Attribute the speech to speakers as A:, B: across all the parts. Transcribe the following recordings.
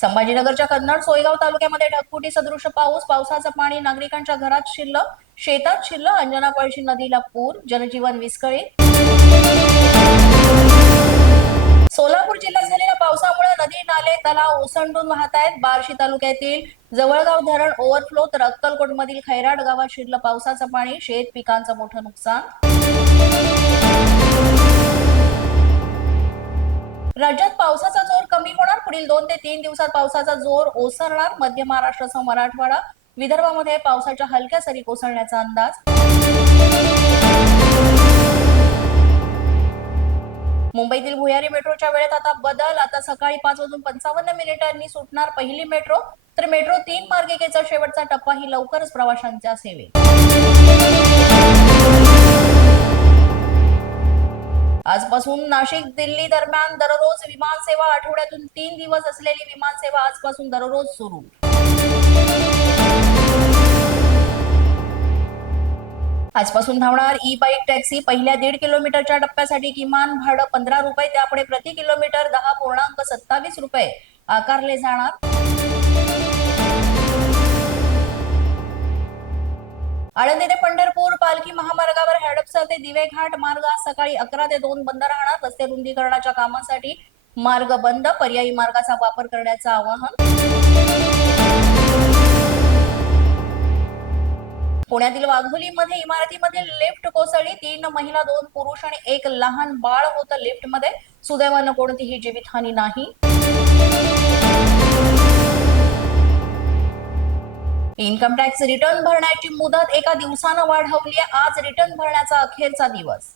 A: संभाजीनगरच्या कन्नड सोयगाव तालुक्यामध्ये ढगफुटी सदृश पाऊस पावसाचं पाणी नागरिकांच्या घरात शिरलं शेतात शिरलं अंजना पळशी नदीला पूर जनजीवन विस्कळीत. सोलापूर जिल्ह्यात झालेल्या पावसामुळे नदी नाले तलाव ओसंडून वाहत आहेत बार्शी तालुक्यातील जवळगाव धरण ओव्हरफ्लो तर अक्कलकोट मधील खैराट गावात शिरलं पावसाचं पाणी शेत पिकांचं मोठं नुकसान. राज्यात पावसाचा जोर कमी होणार. पुढील दोन ते तीन दिवसात पावसाचा जोर ओसरणार. मध्य महाराष्ट्रासह मराठवाडा विदर्भामध्ये पावसाच्या हलक्या सरी कोसळण्याचा अंदाज. मुंबईतील भुयारी मेट्रोच्या वेळेत आता बदल. आता सकाळी पाच वाजून पंचावन्न मिनिटांनी सुटणार पहिली मेट्रो. तर मेट्रो तीन मार्गिकेचा शेवटचा टप्पाही लवकरच प्रवाशांच्या सेवेत. आजपासून नाशिक दिल्ली दरम्यान दररोज विमान सेवा आठवड्यातून तीन दिवस असलेली विमान सेवा आजपासून दररोज सुरू. आजपासून धावणार ई बाईक टॅक्सी पहिल्या दीड किलोमीटरच्या टप्प्यासाठी किमान भाडं पंधरा रुपये त्यापुढे प्रति किलोमीटर दहा पूर्णांक सत्तावीस रुपये आकारले जाणार. आळंदी ते पंढरपूर पालखी महामार्गावर हडपसर ते दिवेघाट मार्ग आज सकाळी अकरा ते दोन बंद राहणार. रस्ते रुंदीकरणाच्या कामासाठी मार्ग बंद पर्यायी मार्गाचा वापर करण्याचं आवाहन. पुण्यातील वाघोलीमध्ये इमारतीमध्ये लिफ्ट कोसळली. तीन महिला दोन पुरुष आणि एक लहान बाळ होतं लिफ्टमध्ये. सुदैवानं कोणतीही जीवितहानी नाही. इन्कम टॅक्स रिटर्न भरण्याची मुदत एका दिवसानं वाढवली आहे. आज रिटर्न भरण्याचा अखेरचा दिवस.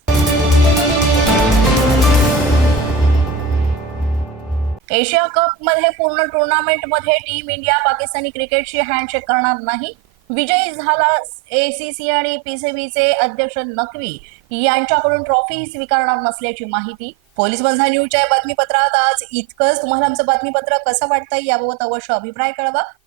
A: एशिया कपमध्ये पूर्ण टुर्नामेंटमध्ये टीम इंडिया पाकिस्तानी क्रिकेटशी हँडशेक करणार नाही. विजयी झाला एसीसी आणि पीसीबीचे अध्यक्ष नकवी यांच्याकडून ट्रॉफी स्वीकारणार नसल्याची माहिती. पोलीस बंधा न्यूजच्या बातमीपत्रात आज इतकंच. तुम्हाला आमचं बातमीपत्र कसं वाटतंय याबाबत अवश्य अभिप्राय कळवा.